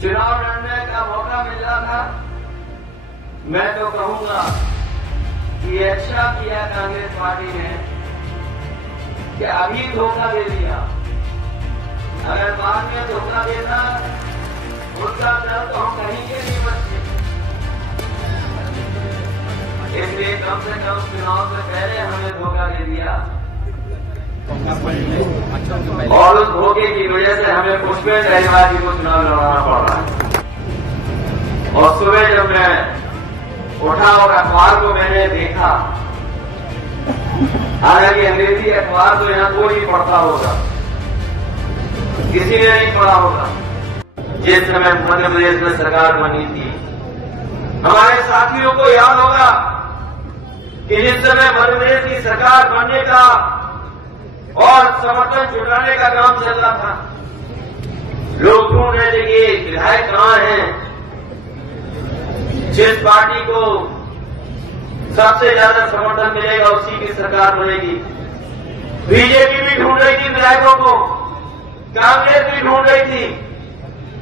चुनाव लड़ने का मौका मिल रहा था। मैं तो कहूंगा कि अच्छा किया कांग्रेस पार्टी ने कि अभी धोखा दे दिया। अगर बाद में धोखा देता उसका डर तो हम कहीं के नहीं बचते। इसलिए कम से कम चुनाव से पहले हमें धोखा दे दिया और उस धोखे की वजह से हमें पुष्पेंद्र अहिरवार जी को चुनाव लड़ाना पड़ रहा है। और सुबह जब मैं उठा और अखबार को मैंने देखा, हालांकि अंग्रेजी अखबार तो यहाँ कोई नहीं पढ़ता होगा, किसी ने नहीं पढ़ा होगा। जिस समय मध्य प्रदेश में सरकार बनी थी, हमारे साथियों को याद होगा कि जिस समय मध्य प्रदेश की सरकार बनने का और समर्थन जुटाने का काम चल रहा था, लोग ढूंढ रहे थे कि विधायक कहां हैं, जिस पार्टी को सबसे ज्यादा समर्थन मिलेगा उसी की सरकार बनेगी। बीजेपी भी ढूंढ रही थी विधायकों को, कांग्रेस भी ढूंढ रही थी।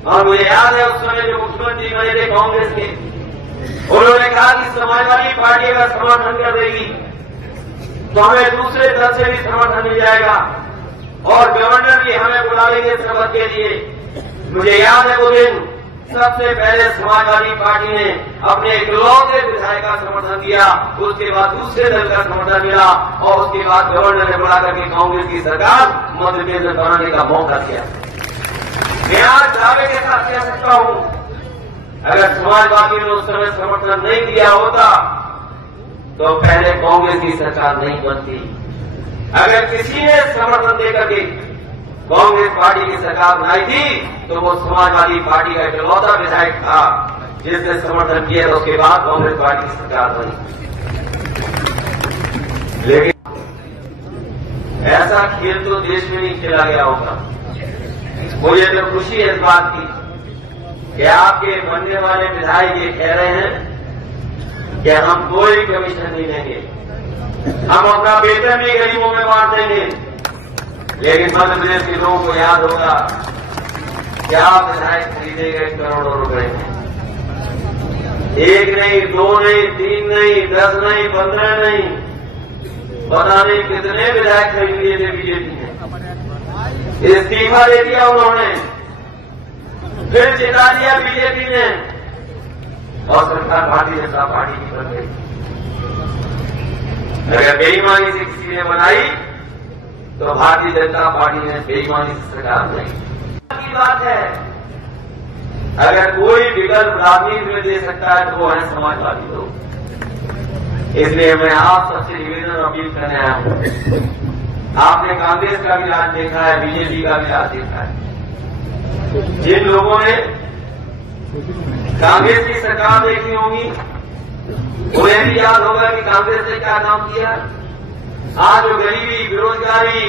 और मुझे याद है उस समय जो मुख्यमंत्री बने थे कांग्रेस के, उन्होंने कहा कि समाजवादी पार्टी अगर समर्थन कर देगी तो हमें दूसरे दल से भी समर्थन मिल जाएगा और गवर्नर भी हमें बुला लेंगे शपथ के लिए। मुझे याद है वो दिन सबसे पहले समाजवादी पार्टी ने अपने इकलौते विधायक का समर्थन दिया, उसके बाद दूसरे दल का समर्थन मिला और उसके बाद गवर्नर ने बुला करके कांग्रेस की सरकार मध्य प्रदेश में बनाने का मौका दिया। मैं आज दावे के साथ कह सकता हूं, अगर समाजवादी ने उस समय समर्थन नहीं दिया होता तो पहले कांग्रेस की सरकार नहीं बनती। अगर किसी ने समर्थन देकर के कांग्रेस पार्टी की सरकार बनाई थी तो वो समाजवादी पार्टी का इकलौता विधायक था जिसने समर्थन किया, तो उसके बाद कांग्रेस पार्टी की सरकार बनी। लेकिन ऐसा खेल तो देश में नहीं खेला गया होगा। मुझे तो खुशी है इस बात की कि आपके बनने वाले विधायक ये कह रहे हैं कि हम कोई कमीशन नहीं देंगे, हम अपना वेतन भी गरीबों में बांट देंगे। लेकिन मध्य प्रदेश के लोगों को याद होगा क्या विधायक खरीदे गए करोड़ों रुपए में। एक नहीं, दो नहीं, तीन नहीं, 10 नहीं, 15 नहीं, पता नहीं कितने विधायक खरीद लिए थे बीजेपी ने। इस्तीफा दे दिया उन्होंने, फिर जिता दिया बीजेपी ने और सरकार भारतीय जनता पार्टी की बन गई। अगर बेईमानी से किसी ने बनाई तो भारतीय जनता पार्टी ने बेईमानी से सरकार बनाई की बात है। अगर कोई विकल्प राजनीति में दे सकता है तो वो है समाजवादी लोग। इसलिए मैं आप सबसे निवेदन अपील करने आया हूं। आपने कांग्रेस का भी राज देखा है, बीजेपी का भी राज देखा है। जिन लोगों ने कांग्रेस की सरकार देखी होगी उन्हें भी याद होगा कि कांग्रेस ने क्या काम किया। आज जो गरीबी, बेरोजगारी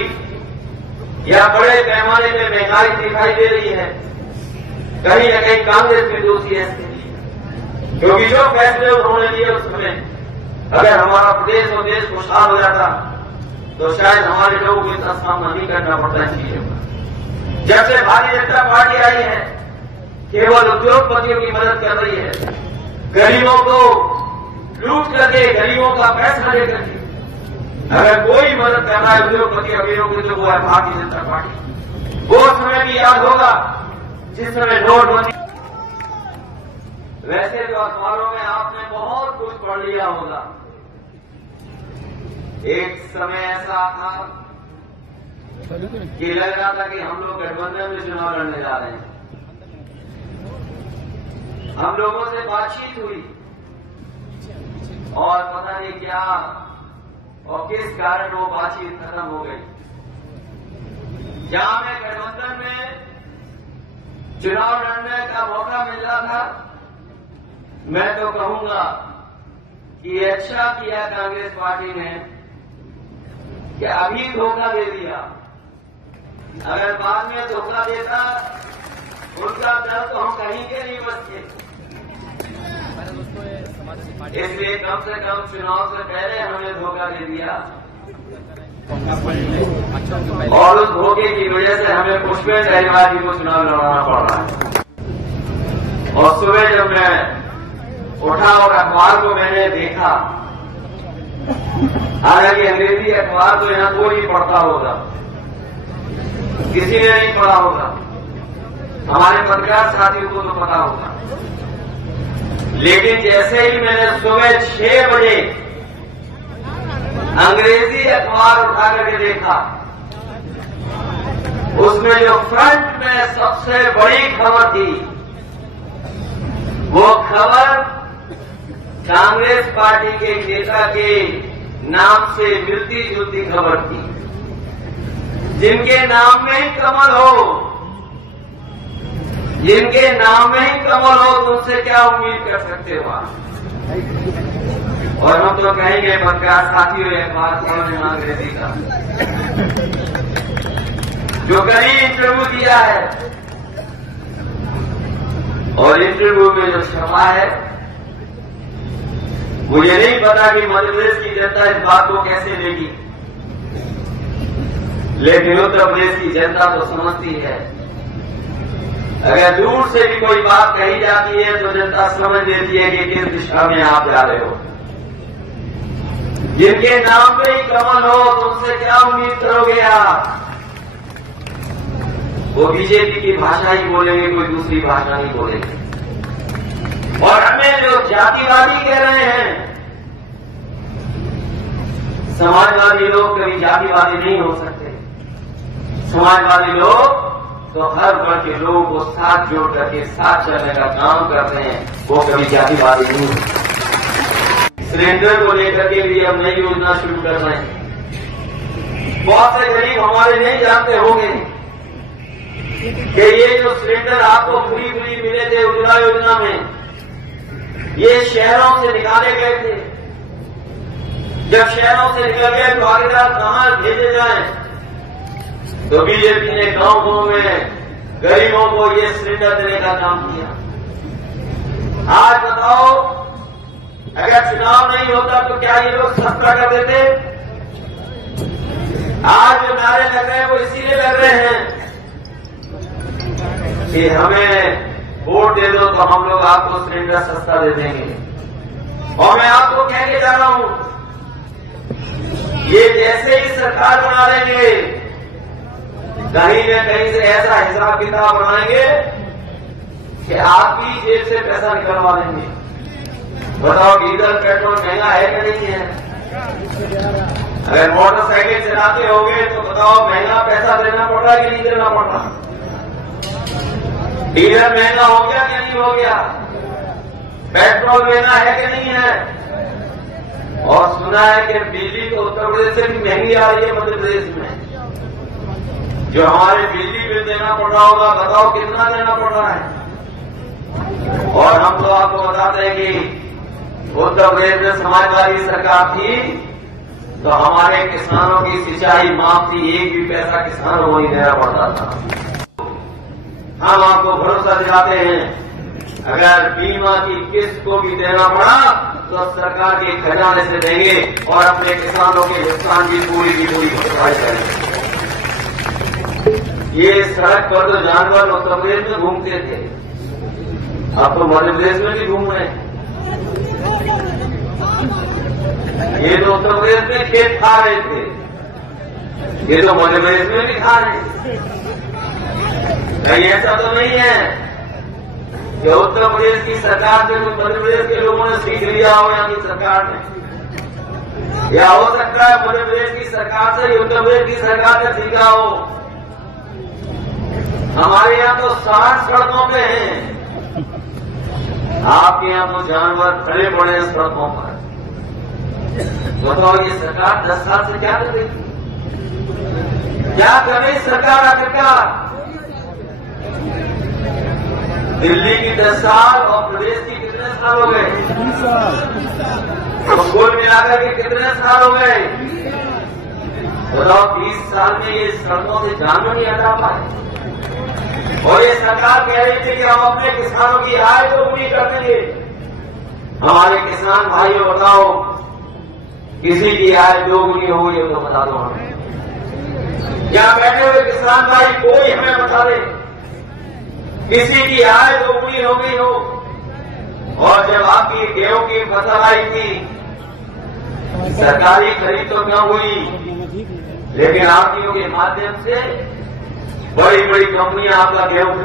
या बड़े पैमाने में महंगाई दिखाई दे रही है, कहीं न कहीं कांग्रेस भी दोषी है, क्योंकि जो फैसले उन्होंने लिए उस समय अगर हमारा प्रदेश और देश खुशहाल हो जाता तो शायद हमारे लोगों को इतना सामना नहीं करना पड़ता है चीजों का। जब से भारतीय जनता पार्टी आई है केवल उद्योगपतियों की मदद कर रही है, गरीबों को लूट करके, गरीबों का पैसा लेकर के अगर कोई मदद कर रहा है उद्योगपति अमीरों की तो वो है भारतीय जनता पार्टी। वो समय भी याद होगा जिस समय नोटबंदी। वैसे तो अखबारों में आपने बहुत कुछ पढ़ लिया होगा। एक समय ऐसा था कि लग रहा था कि हम लोग गठबंधन में चुनाव लड़ने जा रहे हैं। हम लोगों से बातचीत हुई और पता नहीं क्या और किस कारण वो बातचीत खत्म हो गई। जहां में गठबंधन में चुनाव लड़ने का मौका मिल रहा था, मैं तो कहूंगा कि अच्छा किया कांग्रेस पार्टी ने कि अभी धोखा दे दिया। अगर बाद में धोखा देता उनका डर तो हम कहीं के नहीं बचते। इसलिए कम से कम चुनाव से पहले हमें धोखा दे दिया और उस धोखे की वजह से हमें पुष्पेंद्र अहिरवार जी को चुनाव लड़ाना पड़ रहा है। और सुबह जब मैं उठा और अखबार को मैंने देखा, हालांकि अंग्रेजी अखबार तो यहां कोई नहीं पढ़ता होगा, किसी ने नहीं पढ़ा होगा, हमारे पत्रकार साथियों को तो पता होगा। लेकिन जैसे ही मैंने सुबह 6 बजे अंग्रेजी अखबार उठा करके देखा, उसमें जो फ्रंट में सबसे बड़ी खबर थी, वो खबर कांग्रेस पार्टी के नेता के नाम से मिलती जुलती खबर थी। जिनके नाम में ही कमल हो, जिनके नाम में ही कमल हो, तुमसे क्या उम्मीद कर सकते हो आप? और हम तो कहेंगे पत्रकार साथियों, एक बात पढ़ने अंग्रेजी का जो कभी इंटरव्यू दिया है और इंटरव्यू में जो छपा है, मुझे नहीं पता कि मध्य प्रदेश की जनता इस बात को कैसे लेगी, लेकिन उत्तर प्रदेश की जनता तो समझती है। अगर दूर से भी कोई बात कही जाती है तो जनता समझ लेती है कि किस दिशा में आप जा रहे हो। जिनके नाम पे ही कमल हो, तुमसे क्या उम्मीद करोगे आप? वो बीजेपी की भाषा ही बोलेंगे, कोई दूसरी भाषा नहीं बोलेंगे। और हमें जो जातिवादी कह रहे हैं, समाजवादी लोग कभी जातिवादी नहीं हो सकते। समाजवादी लोग तो हर वर्ग के लोगों को साथ जोड़ करके साथ चलने का काम करते हैं, वो कभी जातिवादी नहीं होते। सिलेंडर को लेकर के भी हम नई योजना शुरू कर रहे हैं। बहुत से गरीब हमारे नहीं जानते होंगे कि ये जो सिलेंडर आपको फ्री मिले थे उज्ज्वला योजना में, ये शहरों से निकाले गए थे। जब शहरों से निकल गए तो आगे कहां भेजे जाएं? तो बीजेपी ने गांव में गरीबों को ये सिलेंडर देने का काम किया। आज बताओ, अगर चुनाव नहीं होता तो क्या ये लोग सस्ता कर देते? आज जो नारे लग रहे हैं वो इसीलिए लग रहे हैं कि हमें वोट दे दो तो हम लोग आपको सिलेंडर सस्ता दे देंगे। और मैं आपको कहने जा रहा हूं, ये जैसे ही सरकार बना लेंगे, कहीं न कहीं से ऐसा हिसाब किताब बनाएंगे कि आपकी जेब से पैसा निकलवा लेंगे। बताओ, डीजल पेट्रोल महंगा है कि नहीं है? अगर मोटरसाइकिल चलाते होंगे तो बताओ, महंगा पैसा देना पड़ रहा है कि नहीं देना पड़ रहा? डीजल महंगा हो गया कि नहीं हो गया? पेट्रोल महंगा है कि नहीं है? और सुना है कि बिजली तो उत्तर प्रदेश से भी महंगी आ रही है मध्य प्रदेश में। जो हमारे बिजली बिल देना पड़ रहा होगा, बताओ कितना देना पड़ रहा है। और हम तो आपको बताते हैं कि उत्तर प्रदेश में समाजवादी सरकार थी तो हमारे किसानों की सिंचाई माफ थी, एक भी पैसा किसानों को नहीं देना पड़ता था। हम आपको भरोसा दिलाते हैं, अगर बीमा की किस्त को भी देना पड़ा तो सरकार के खजाने से देंगे और अपने किसानों के नुकसान की पूरी भरपाई करेंगे। ये सड़क पर तो जानवर उत्तर प्रदेश में घूमते थे, अब तो मध्य प्रदेश में भी घूम रहे हैं। ये तो उत्तर प्रदेश में खेत खा रहे थे, ये तो मध्य प्रदेश में भी खा रहे हैं। कहीं ऐसा तो नहीं है कि उत्तर प्रदेश की सरकार से कुछ मध्य प्रदेश के लोगों ने सीख लिया हो यहाँ की सरकार ने, या हो सकता है मध्य प्रदेश की सरकार से उत्तर प्रदेश की सरकार ने सीखा हो। हमारे यहाँ तो 60 सड़कों पे हैं, आपके यहाँ तो जानवर खड़े पड़े हैं सड़कों पर। बताओ, ये सरकार 10 साल से क्या कर रही थी? क्या कर रही सरकार आखिरकार? दिल्ली की 10 साल और प्रदेश की कितने साल हो गए? तो कुल मिलाकर के कितने साल हो गए? बताओ, 30 साल में ये सड़कों से जानवर नहीं हटा पाए। और ये सरकार कह रही थी कि हम अपने किसानों की आय दोगुनी कर देंगे। हमारे किसान भाइयों, बताओ, किसी की आय दोगुनी हो गई तो बता दो हमें। क्या बैठे हुए किसान भाई कोई हमें बता दे, किसी की आय दोगुनी हो गई हो? आपकी गेहूं की फसल आई थी, सरकारी खरीद तो न हुई, लेकिन आरटीओ के माध्यम से बड़ी बड़ी कंपनियां आपका गेहूं खरीद